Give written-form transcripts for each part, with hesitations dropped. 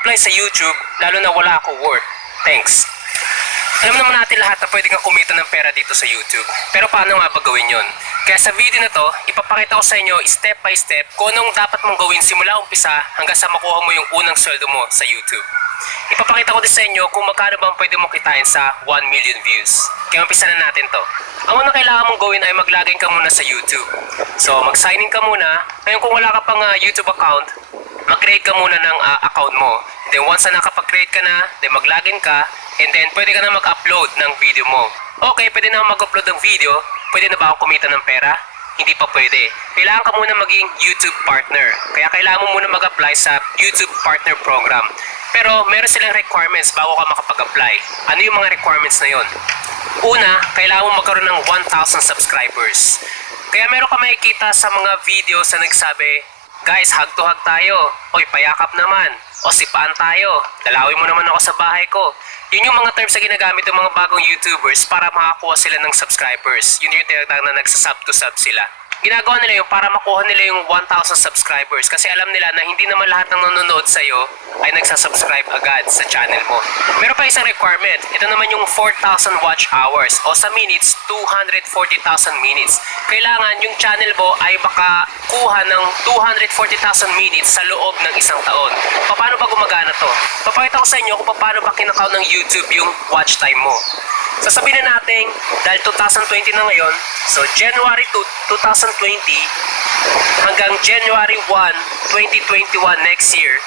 mag-apply sa YouTube lalo na wala ako work? Thanks. Alam naman natin lahat na pwede kang kumita ng pera dito sa YouTube. Pero paano nga ba gawin yun? Kaya sa video na to, ipapakita ko sa inyo step by step kung anong dapat mong gawin simula umpisa hanggang sa makuha mo yung unang sweldo mo sa YouTube. Ipapakita ko din sa inyo kung magkano bang pwede mong kitain sa 1 million views. Kaya umpisa na natin to. Ang unang kailangan mong gawin ay mag-login ka muna sa YouTube. So mag-sign in ka muna. Ngayon kung wala ka pang YouTube account, mag-create ka muna ng account mo. Then once na nakapag-create ka na, then mag-login ka, and then pwede ka na mag-upload ng video mo. Okay, pwede na mag-upload ng video. Pwede na ba ako kumita ng pera? Hindi pa pwede. Kailangan ka muna maging YouTube partner. Kaya kailangan mo muna mag-apply sa YouTube Partner Program. Pero meron silang requirements bago ka makapag-apply. Ano yung mga requirements na yon? Una, kailangan mo magkaroon ng 1,000 subscribers. Kaya meron ka makikita sa mga videos na nagsabi, guys, hug to hug tayo. Oy, payakap naman. O sipaan tayo. Dalawin mo naman ako sa bahay ko. Yun yung mga terms na ginagamit ng mga bagong YouTubers para makakuha sila ng subscribers. Yun yung tinatawag na nagsasub to sub sila. Ginagawa nila yung para makuha nila yung 1,000 subscribers kasi alam nila na hindi naman lahat ng nanonood sa'yo ay nagsasubscribe agad sa channel mo. Meron pa isang requirement. Ito naman yung 4,000 watch hours o sa minutes, 240,000 minutes. Kailangan yung channel mo ay makakuha ng 240,000 minutes sa loob ng isang taon. Paano ba gumagana to? Papakita ko sa inyo kung paano ba kinakount ng YouTube yung watch time mo. Sasabihin na natin, dahil 2020 na ngayon, so January 2, 2020 hanggang January 1, 2021 next year,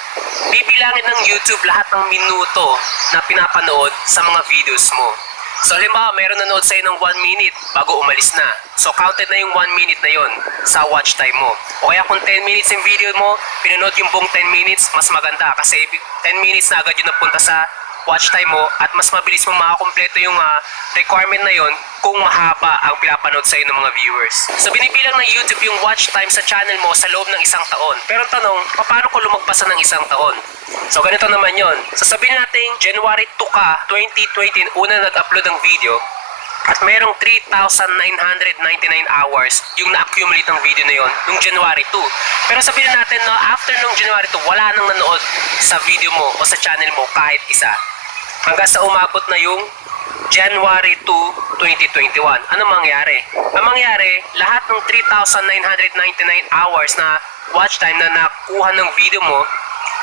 bibilangin ng YouTube lahat ng minuto na pinapanood sa mga videos mo. So halimbawa, meron nanood sa'yo ng 1 minute bago umalis na. So counted na yung 1 minute na yon sa watch time mo. O kaya kung 10 minutes yung video mo, pinanood yung buong 10 minutes, mas maganda kasi 10 minutes na agad yung napunta sa watch time mo at mas mabilis mo makakompleto yung requirement na yon kung mahaba ang pinapanood sa'yo ng mga viewers. So binibilang ng YouTube yung watch time sa channel mo sa loob ng isang taon. Pero ang tanong, paano kung lumagpasan ng isang taon? So ganito naman yon. So sabihin natin, January 2 ka, 2020, una nag-upload ng video at merong 3,999 hours yung na-accumulate ng video na yon nung January 2. Pero sabihin natin na after nung January 2, wala nang nanood sa video mo o sa channel mo kahit isa. Hanggang sa umabot na yung January 2, 2021. Ano mangyari? Ang mangyari, lahat ng 3,999 hours na watch time na nakuha ng video mo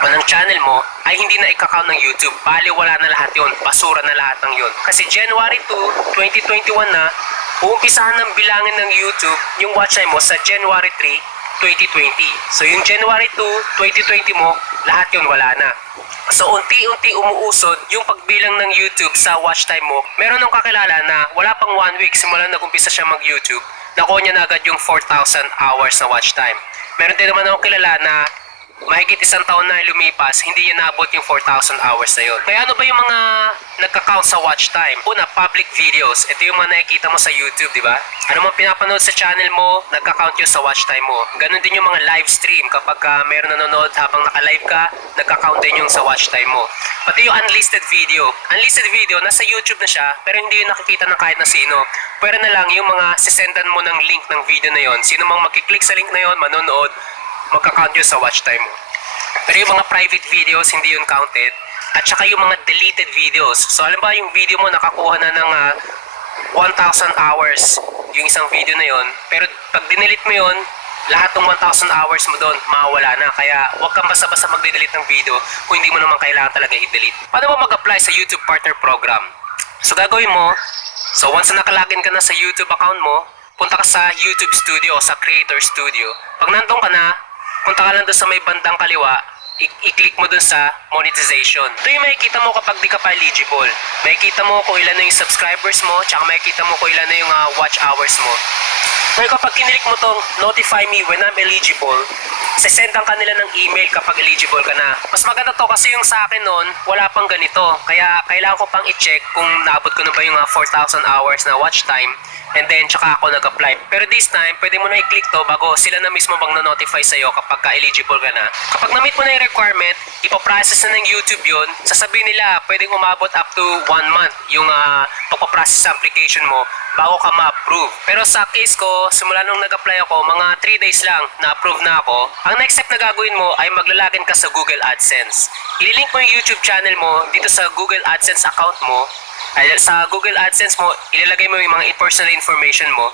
o ng channel mo ay hindi na ikakount ng YouTube. Bali, wala na lahat yon. Basura na lahat ng yon. Kasi January 2, 2021 na, uumpisahan ng bilangin ng YouTube yung watch time mo sa January 3, 2020. So yung January 2, 2020 mo, lahat yun wala na. So unti-unti umuusod yung pagbilang ng YouTube sa watch time mo. Meron nung kakilala na wala pang 1 week simula nag-umpisa siya mag-YouTube, nakuha niya na agad yung 4,000 hours na watch time. Meron din naman akong kilala na mahigit isang taon na lumipas, hindi niya naabot yung 4,000 hours na yun. Kaya ano ba yung mga nagka-count sa watch time? Una, public videos. Ito yung mga nakikita mo sa YouTube, di ba? Ano man pinapanood sa channel mo, nagka-count yun sa watch time mo. Ganon din yung mga live stream. Kapag meron nanonood habang naka-live ka, nagka-count din yung sa watch time mo. Pati yung unlisted video. Unlisted video, nasa YouTube na siya, pero hindi yung nakikita ng kahit na sino. Pwede na lang yung mga sisendan mo ng link ng video na yon. Sino mang makiklik sa link na yon, manonood, magka-count yun sa watch time mo. Pero yung mga private videos, hindi yun counted. At saka yung mga deleted videos. So alam ba yung video mo nakakuha na ng 1,000 hours yung isang video na yon. Pero pag dinelete mo yun, lahat ng 1,000 hours mo doon, mawawala na. Kaya huwag kang basta-basta mag-delete ng video kung hindi mo naman kailangan talaga i-delete. Paano mo mag-apply sa YouTube Partner Program? So gagawin mo, so once na nakalagin ka na sa YouTube account mo, punta ka sa YouTube Studio o sa Creator Studio. Pag nandun ka na, punta ka lang doon sa may bandang kaliwa, i-click mo doon sa monetization. Ito yung makikita mo kapag di ka pa eligible. Makikita mo kung ilan na yung subscribers mo, tsaka makikita mo kung ilan na yung watch hours mo. Pero kapag kinilik mo tong notify me when I'm eligible, sesendan ka nila ng email kapag eligible ka na. Mas maganda to kasi yung sa akin noon, wala pang ganito. Kaya kailangan ko pang i-check kung naabot ko na ba yung 4,000 hours na watch time. And then, tsaka ako nag-apply. Pero this time, pwede mo na i-click to bago sila na mismo bang na-notify sa'yo kapag ka-eligible ka na. Kapag na-meet mo na yung requirement, ipaprocess na ng YouTube yun, sasabihin nila, pwedeng umabot up to 1 month yung pagpaprocess sa application mo bago ka ma-approve. Pero sa case ko, simula nung nag-apply ako, mga 3 days lang na-approve na ako. Ang next step na gagawin mo ay maglalagin ka sa Google AdSense. Ililink mo yung YouTube channel mo dito sa Google AdSense account mo. Ay, sa Google AdSense mo, ilalagay mo yung mga personal information mo.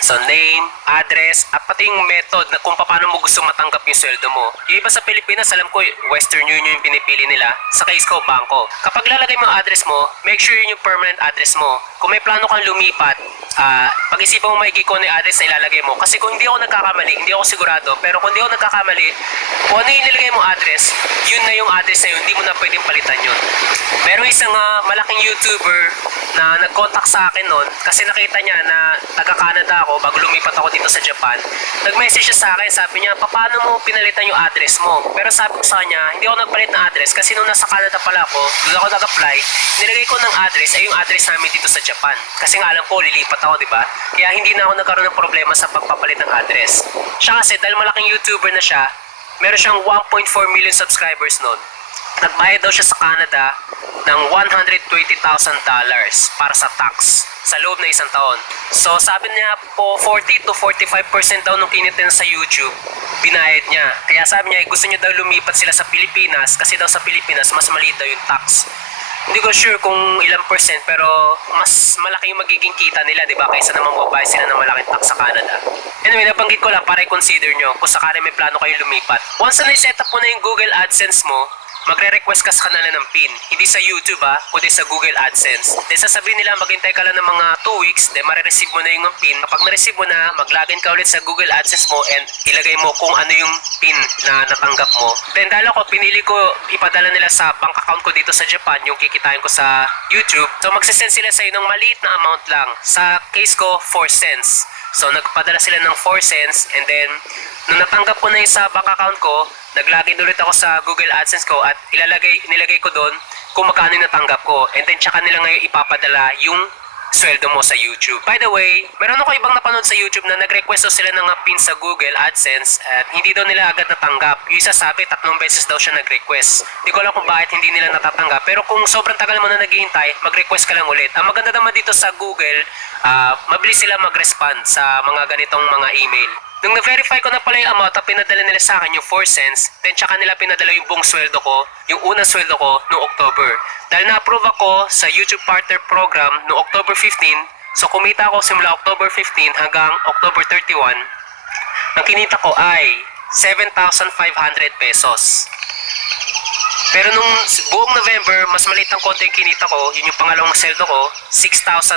So, name, address, at pati yung method na kung paano mo gusto matanggap yung sweldo mo. Yung iba sa Pilipinas, alam ko, Western Union yung pinipili nila. Sa case ko, bangko. Kapag lalagay mo yung address mo, make sure yun yung permanent address mo. Kung may plano kang lumipat, pag-isipan mo maigi ko yung address na ilalagay mo. Kasi kung hindi ako nagkakamali, hindi ako sigurado, pero kung hindi ako nagkakamali, kung ano yung nilagay mo address, yun na yung address na yun, hindi mo na pwedeng palitan yun. Merong isang malaking YouTuber na nag-contact sa akin noon kasi nakita niya na taga-Canada ako bago lumipat ako dito sa Japan. Nag-message siya sa akin, sabi niya, paano mo pinalitan yung address mo? Pero sabi ko sa kanya, hindi ako nagpalit ng address kasi nung nasa Canada pala ako, doon ako nag-apply, nilagay ko ng address ay yung address namin dito sa Japan. Kasi nga alam ko, lilipat ako, di ba? Kaya hindi na ako nagkaroon ng problema sa pagpapalit ng address. Siya kasi, dahil malaking YouTuber na siya, meron siyang 1.4 million subscribers noon. Nagbayad daw siya sa Canada ng $120,000 para sa tax sa loob na isang taon. So sabi niya po 40 to 45% daw nung kinita niya sa YouTube, binayad niya. Kaya sabi niya gusto niya daw lumipat sila sa Pilipinas kasi daw sa Pilipinas mas maliit daw yung tax. Hindi ko sure kung ilang percent pero mas malaki yung magiging kita nila, di ba? Kaysa naman mabayad sila ng malaking tax sa Canada. Anyway, nabanggit ko lang para i-consider nyo kung sakali may plano kayong lumipat. Once na set up mo na yung Google AdSense mo, magre-request ka sa kanila ng PIN. Hindi sa YouTube kundi sa Google AdSense. Then sasabihin nila maghintay ka lang ng mga 2 weeks, then marireceive mo na yung PIN. Kapag na-receive mo na, mag-login ka ulit sa Google AdSense mo and ilagay mo kung ano yung PIN na natanggap mo. Then dahil ako, pinili ko ipadala nila sa bank account ko dito sa Japan, yung kikitain ko sa YouTube. So magsisend sila sa'yo ng maliit na amount lang. Sa case ko, 4 cents. So nagpadala sila ng 4 cents and then nung natanggap ko na yung sa bank account ko, nag-login ulit ako sa Google AdSense ko at nilagay ko doon kung magkano yung natanggap ko. And then tsaka nila ngayon ipapadala yung sweldo mo sa YouTube. By the way, meron ako ibang napanood sa YouTube na nag-request sila ng PIN sa Google AdSense at hindi daw nila agad natanggap. Yung isa sabi, 3 beses daw siya nag-request. Hindi ko alam kung bakit hindi nila natatanggap. Pero kung sobrang tagal mo na naghihintay, mag-request ka lang ulit. Ang maganda naman dito sa Google, mabilis sila mag-respond sa mga ganitong mga email. Nung na-verify ko na pala yung amount at pinadala nila sa akin yung 4 cents, then tsaka nila pinadala yung buong sweldo ko, yung unang sweldo ko noong October. Dahil na-approve ako sa YouTube Partner Program noong October 15, so kumita ako simula October 15 hanggang October 31. Ang kinita ko ay 7,500 pesos. Pero nung buong November, mas maliit ang konti yung kinita ko, yun yung pangalawang sweldo ko, 6,900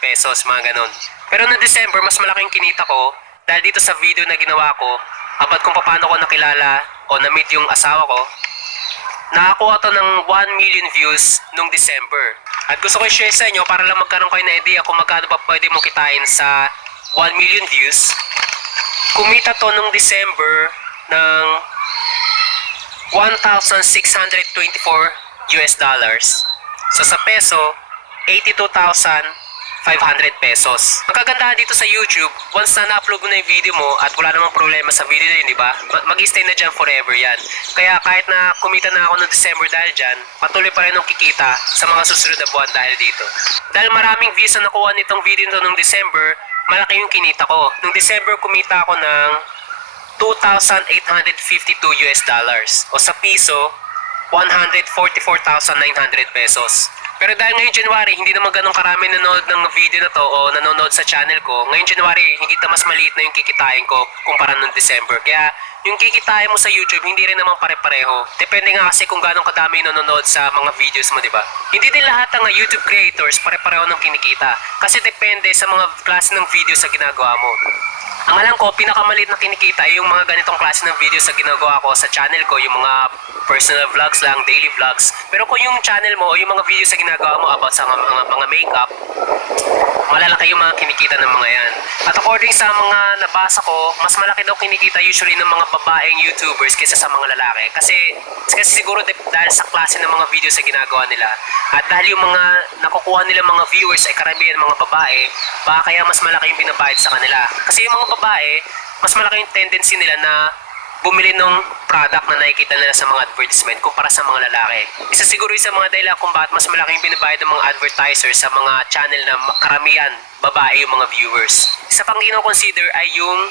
pesos, mga ganon. Pero noong December, mas malaki yung kinita ko, dahil dito sa video na ginawa ko, about kung paano ko nakilala o na-meet yung asawa ko, nakakuha to ng 1 million views nung December. At gusto ko i-share sa inyo para lang magkaroon kayo na idea kung magkano pa pwede mo kitain sa 1 million views. Kumita to nung December ng $1,624 US dollars. So sa peso, 82,500 pesos. Ang kagandahan dito sa YouTube, once na na-upload mo na yung video mo at wala namang problema sa video na yun, di ba? Mag-stay na dyan forever yan. Kaya kahit na kumita na ako noong December dahil dyan, patuloy pa rin ang kikita sa mga susunod na buwan dahil dito. Dahil maraming views na nakuha nitong video nito noong December, malaki yung kinita ko. Noong December, kumita ako ng $2,852 US dollars. O sa piso, 144,900 pesos. Pero dahil ngayong January, hindi naman ganun karami nanonood ng video na to o nanonood sa channel ko. Ngayong January, higit na mas maliit na yung kikitain ko kumpara nung December. Kaya yung kikitain mo sa YouTube, hindi rin naman pare-pareho. Depende nga kasi kung gano'ng kadami nanonood sa mga videos mo, di ba? Hindi din lahat ng YouTube creators pare-pareho ng kinikita. Kasi depende sa mga klase ng video sa ginagawa mo. Ang alam ko, pinakamaliit na kinikita ay yung mga ganitong klase ng videos na ginagawa ko sa channel ko, yung mga personal vlogs lang, daily vlogs. Pero kung yung channel mo o yung mga videos na ginagawa mo about sa mga makeup, malalaki yung mga kinikita ng mga yan. At according sa mga nabasa ko, mas malaki daw kinikita usually ng mga babaeng YouTubers kaysa sa mga lalaki. Kasi siguro dahil sa klase ng mga videos na ginagawa nila. At dahil yung mga nakukuha nila mga viewers ay karamihan mga babae, baka kaya mas malaki yung binabayad sa kanila. Kasi yung mga babae, mas malaki yung tendency nila na bumili ng product na nakikita nila sa mga advertisement kumpara sa mga lalaki. Isa siguro yung sa mga dahilan kung bakit mas malaki yung binabayad ng mga advertisers sa mga channel na karamihan babae yung mga viewers. Isa pang ino-consider ay yung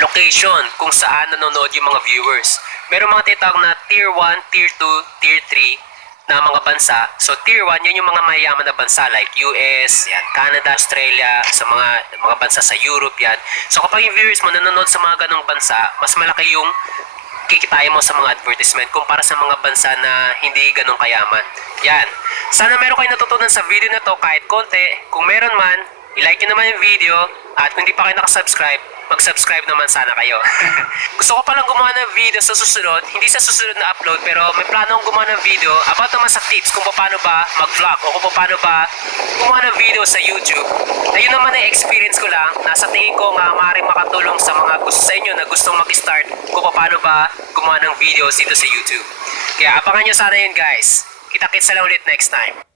location kung saan nanonood yung mga viewers. Meron mga tinatawag na Tier 1, Tier 2, Tier 3 na mga bansa. So Tier 1, yan yung mga mayayaman na bansa like US, yan, Canada, Australia, sa mga bansa sa Europe yan. So kapag yung viewers mo nanonood sa mga ganong bansa, mas malaki yung kikitain mo sa mga advertisement kumpara sa mga bansa na hindi ganong kayaman. Yan. Sana meron kayo natutunan sa video na to kahit konti. Kung meron man, i-like nyo naman yung video at kung hindi pa kayo nakasubscribe, mag-subscribe naman sana kayo. Gusto ko palang gumawa ng video sa susunod, hindi sa susunod na upload, pero may plano akong gumawa ng video about naman sa tips kung paano ba mag-vlog o kung paano ba gumawa ng video sa YouTube. Ayun naman ang experience ko lang, nasa tingin ko nga maaaring makatulong sa mga gusto sa inyo na gustong mag-start kung paano ba gumawa ng videos dito sa YouTube. Kaya abangan nyo sana yun guys. Kita-kits na lang ulit next time.